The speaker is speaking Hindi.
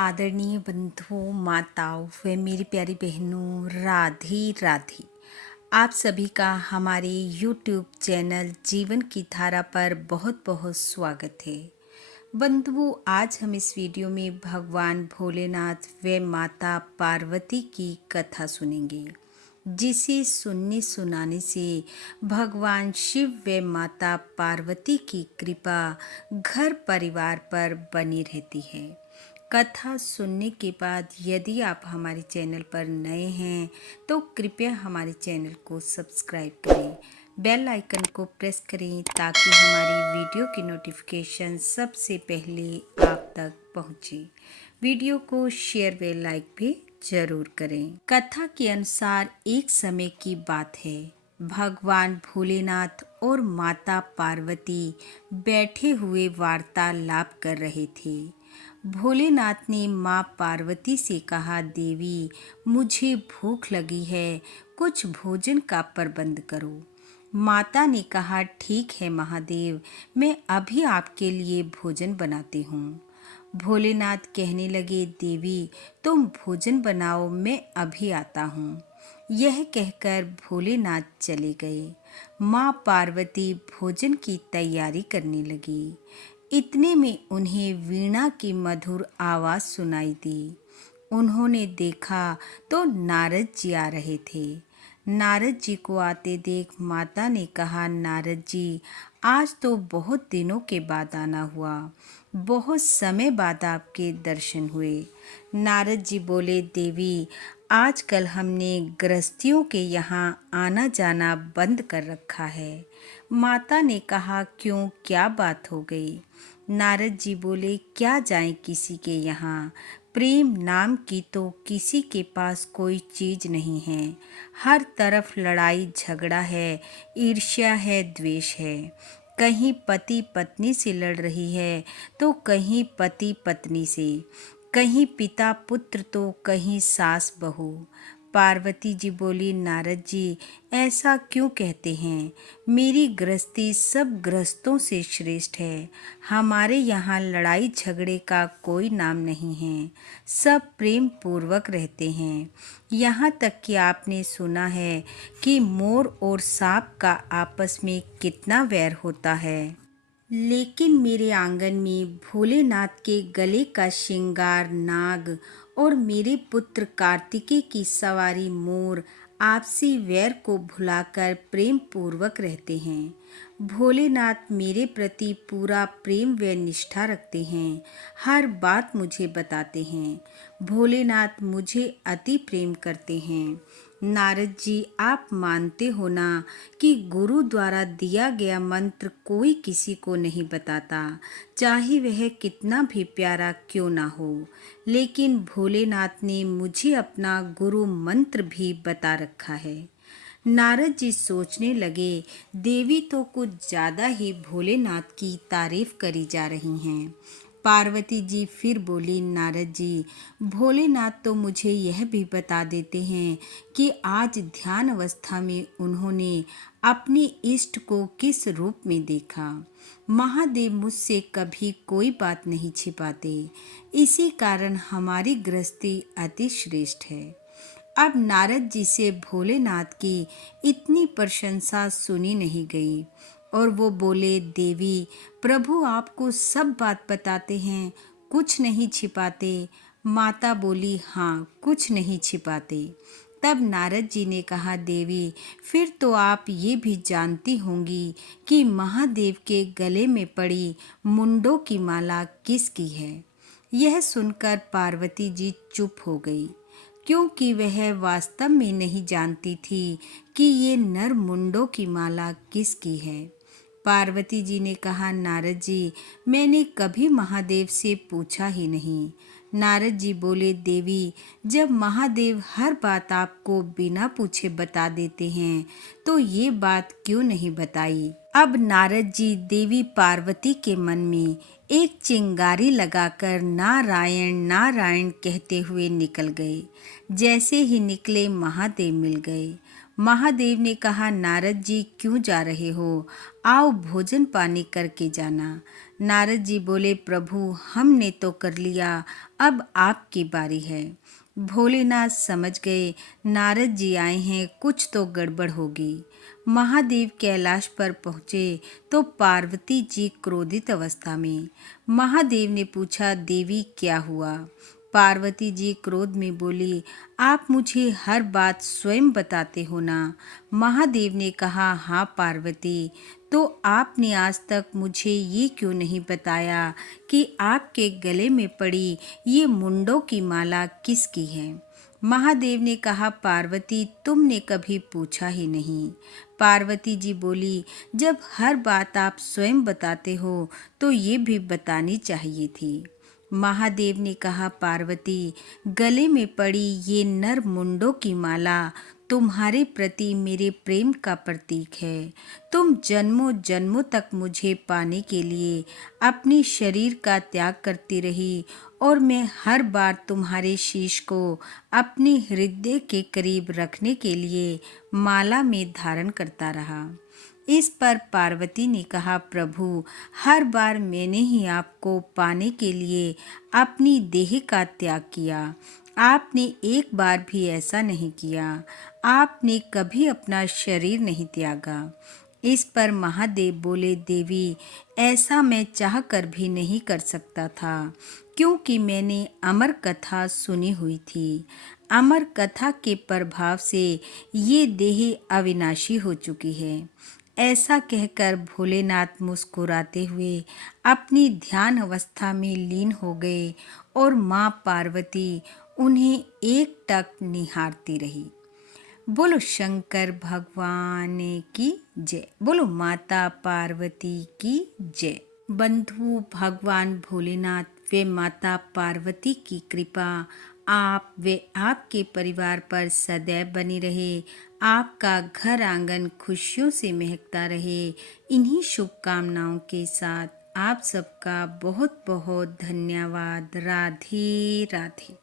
आदरणीय बंधुओं, माताओं व मेरी प्यारी बहनों, राधे राधे। आप सभी का हमारे YouTube चैनल जीवन की धारा पर बहुत बहुत स्वागत है। बंधुओं, आज हम इस वीडियो में भगवान भोलेनाथ व माता पार्वती की कथा सुनेंगे, जिसे सुनने सुनाने से भगवान शिव व माता पार्वती की कृपा घर परिवार पर बनी रहती है। कथा सुनने के बाद यदि आप हमारे चैनल पर नए हैं तो कृपया हमारे चैनल को सब्सक्राइब करें, बेल आइकन को प्रेस करें ताकि हमारी वीडियो की नोटिफिकेशन सबसे पहले आप तक पहुंचे। वीडियो को शेयर व लाइक भी जरूर करें। कथा के अनुसार एक समय की बात है। भगवान भोलेनाथ और माता पार्वती बैठे हुए वार्तालाप कर रहे थे। भोलेनाथ ने माँ पार्वती से कहा, देवी, मुझे भूख लगी है, कुछ भोजन का प्रबंध करो। माता ने कहा, ठीक है महादेव, मैं अभी आपके लिए भोजन बनाती हूँ। भोलेनाथ कहने लगे, देवी, तुम भोजन बनाओ, मैं अभी आता हूँ। यह कहकर भोलेनाथ चले गए। माँ पार्वती भोजन की तैयारी करने लगी। इतने में उन्हें वीणा की मधुर आवाज सुनाई दी। उन्होंने देखा तो नारद जी आ रहे थे। नारद जी को आते देख माता ने कहा, नारद जी, आज तो बहुत दिनों के बाद आना हुआ, बहुत समय बाद आपके दर्शन हुए। नारद जी बोले, देवी, आजकल हमने गृहस्थियों के यहाँ आना जाना बंद कर रखा है। माता ने कहा, क्यों, क्या बात हो गई? नारद जी बोले, क्या जाएं किसी के यहाँ, प्रेम नाम की तो किसी के पास कोई चीज नहीं है। हर तरफ लड़ाई झगड़ा है, ईर्ष्या है, द्वेष है। कहीं पति पत्नी से लड़ रही है तो कहीं पति पत्नी से, कहीं पिता पुत्र तो कहीं सास बहू। पार्वती जी बोली, नारद जी, ऐसा क्यों कहते हैं? मेरी गृहस्थी सब गृहस्थों से श्रेष्ठ है। हमारे यहाँ लड़ाई झगड़े का कोई नाम नहीं है, सब प्रेम पूर्वक रहते हैं। यहाँ तक कि आपने सुना है कि मोर और सांप का आपस में कितना वैर होता है, लेकिन मेरे आंगन में भोलेनाथ के गले का श्रृंगार नाग और मेरे पुत्र कार्तिकेय की सवारी मोर आपसी वैर को भुलाकर प्रेम पूर्वक रहते हैं। भोलेनाथ मेरे प्रति पूरा प्रेम व निष्ठा रखते हैं, हर बात मुझे बताते हैं। भोलेनाथ मुझे अति प्रेम करते हैं। नारद जी, आप मानते हो ना कि गुरु द्वारा दिया गया मंत्र कोई किसी को नहीं बताता, चाहे वह कितना भी प्यारा क्यों ना हो। लेकिन भोलेनाथ ने मुझे अपना गुरु मंत्र भी बता रखा है। नारद जी सोचने लगे, देवी तो कुछ ज्यादा ही भोलेनाथ की तारीफ करी जा रही हैं। पार्वती जी फिर बोली, नारद जी, भोलेनाथ तो मुझे यह भी बता देते हैं कि आज ध्यान अवस्था में उन्होंने अपने इष्ट को किस रूप में देखा। महादेव मुझसे कभी कोई बात नहीं छिपाते, इसी कारण हमारी गृहस्थी अति श्रेष्ठ है। अब नारद जी से भोलेनाथ की इतनी प्रशंसा सुनी नहीं गई और वो बोले, देवी, प्रभु आपको सब बात बताते हैं, कुछ नहीं छिपाते। माता बोली, हाँ, कुछ नहीं छिपाते। तब नारद जी ने कहा, देवी, फिर तो आप ये भी जानती होंगी कि महादेव के गले में पड़ी मुंडों की माला किसकी है। यह सुनकर पार्वती जी चुप हो गई, क्योंकि वह वास्तव में नहीं जानती थी कि ये नर मुंडों की माला किसकी है। पार्वती जी ने कहा, नारद जी, मैंने कभी महादेव से पूछा ही नहीं। नारद जी बोले, देवी, जब महादेव हर बात आपको बिना पूछे बता देते हैं तो ये बात क्यों नहीं बताई। अब नारद जी देवी पार्वती के मन में एक चिंगारी लगाकर नारायण नारायण कहते हुए निकल गए। जैसे ही निकले महादेव मिल गए। महादेव ने कहा, नारद जी क्यों जा रहे हो? आओ भोजन पानी करके जाना। नारद जी बोले, प्रभु हमने तो कर लिया, अब आपकी बारी है। भोलेनाथ समझ गए नारद जी आए हैं, कुछ तो गड़बड़ होगी। महादेव कैलाश पर पहुँचे तो पार्वती जी क्रोधित अवस्था में। महादेव ने पूछा, देवी क्या हुआ? पार्वती जी क्रोध में बोली, आप मुझे हर बात स्वयं बताते हो ना? महादेव ने कहा, हाँ पार्वती, तो आपने आज तक मुझे ये क्यों नहीं बताया कि आपके गले में पड़ी ये मुंडों की माला किसकी है? महादेव ने कहा, पार्वती तुमने कभी पूछा ही नहीं। पार्वती जी बोली, जब हर बात आप स्वयं बताते हो तो ये भी बतानी चाहिए थी। महादेव ने कहा, पार्वती गले में पड़ी ये नर मुंडों की माला तुम्हारे प्रति मेरे प्रेम का प्रतीक है। तुम जन्मों जन्मों तक मुझे पाने के लिए अपने शरीर का त्याग करती रही और मैं हर बार तुम्हारे शीश को अपने हृदय के करीब रखने के लिए माला में धारण करता रहा। इस पर पार्वती ने कहा, प्रभु हर बार मैंने ही आपको पाने के लिए अपनी देह का त्याग किया, आपने एक बार भी ऐसा नहीं किया। आपने कभी अपना शरीर नहीं त्यागा। इस पर महादेव बोले, देवी ऐसा मैं चाह कर भी नहीं कर सकता था, क्योंकि मैंने अमर कथा सुनी हुई थी। अमर कथा के प्रभाव से ये देह अविनाशी हो चुकी है। ऐसा कहकर भोलेनाथ मुस्कुराते हुए अपनी ध्यान अवस्था में लीन हो गए और माँ पार्वती उन्हें एकटक निहारती रही। बोलो शंकर भगवान की जय। बोलो माता पार्वती की जय। बंधु भगवान भोलेनाथ व माता पार्वती की कृपा आप व आपके परिवार पर सदैव बनी रहे। आपका घर आंगन खुशियों से महकता रहे। इन्हीं शुभकामनाओं के साथ आप सबका बहुत बहुत धन्यवाद। राधे राधे।